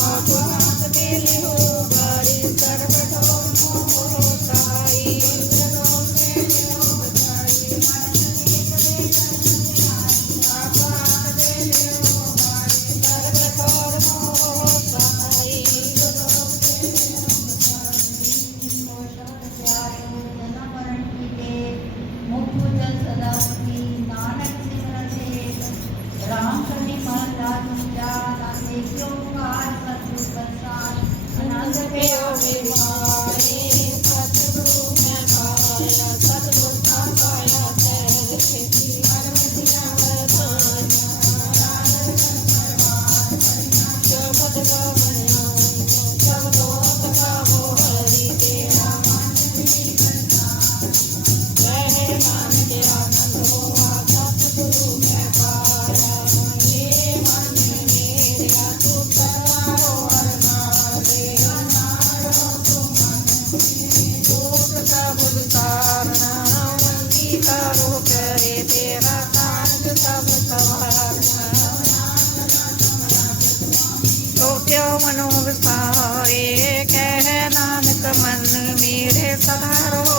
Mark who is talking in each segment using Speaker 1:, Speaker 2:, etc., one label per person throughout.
Speaker 1: ಹೋಗುವ ಮೇಲೆ ಹೋಗುವ প্রেমের ਤਾਰੂ ਕਰੇ ਤੇਰਾ ਕਾਜ ਸਭ ਸਵਾਰਨਾ ਤੋ ਕਿਉ ਮਨੋ ਵਿਸਾਰੇ ਕਹਿ, ਨਾਨਕ ਮਨ ਮੇਰੇ ਸਦਾ ਰੋ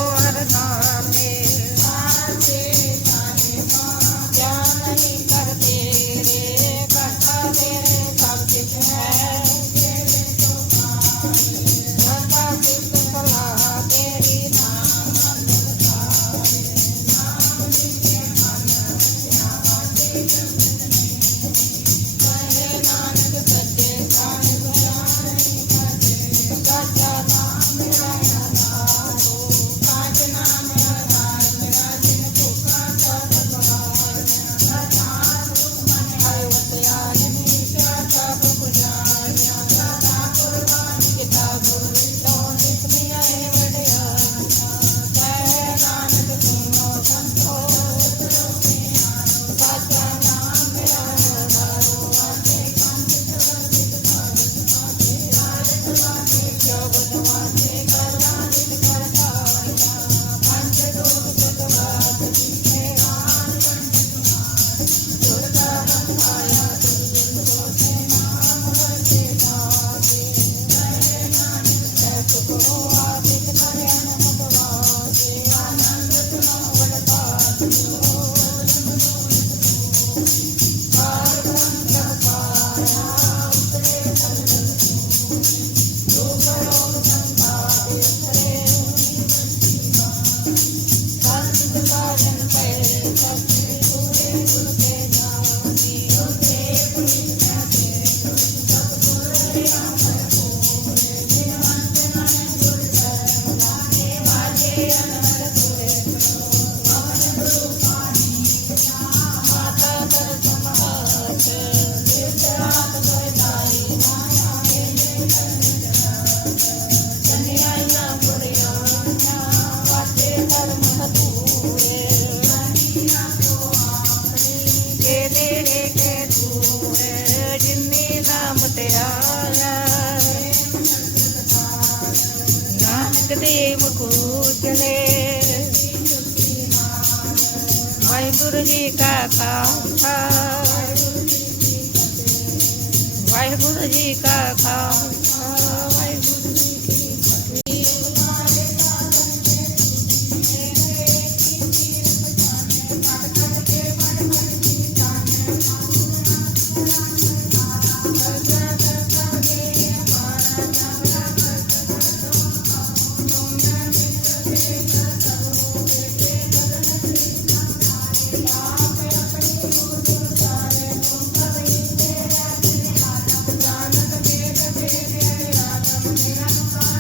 Speaker 1: You. ਜਗਦੀਮ ਕੂਜਲੇ ਵਾਹਿਗੁਰੂ ਜੀ ਕਾ ਖਾਲਸਾ। ਵਾਹਿਗੁਰੂ ਜੀ ਕਾ ਖਾਲਸਾ। Waheguru Thank you.